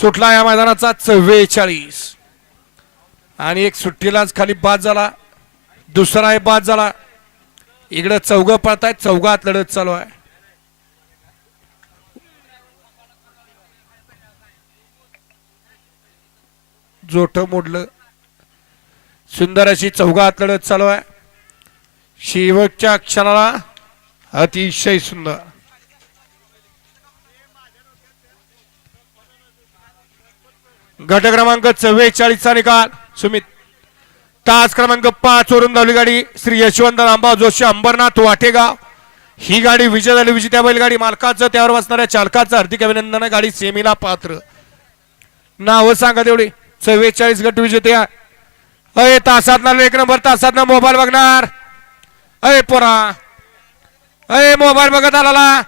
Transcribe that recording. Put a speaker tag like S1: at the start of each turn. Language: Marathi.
S1: सुटला या मैदानाचा चव्वेचाळीस. आणि एक सुट्टीलाच खाली बाद झाला. दुसरा आहे बाद झाला. इकडं चौघ पळतायत चौघात लढत चालू आहे. जोठ मोडलं. सुंदर अशी चौघात लढत चालू आहे. शेवटच्या क्षणाला अतिशय सुंदर. गट क्रमांक चव्वेचाळीसचा निकाल. सुमित. तास क्रमांक पाच वरून धावली गाडी श्री यशवंत रामभाऊ जोशी अंबरनाथ वाटेगाव. ही गाडी विजय झाली विजेत्या बैलगाडी मालकाचं त्यावर बसणाऱ्या चालकाचं हार्दिक अभिनंदन गाडी सेमीला पात्र. नाव सांगा तेवढी. चव्वेचाळीस गट विजेते अय तासात ना एक नंबर तासात ना मोबाईल बघणार. अय पोरा. अय मोबाईल बघत आला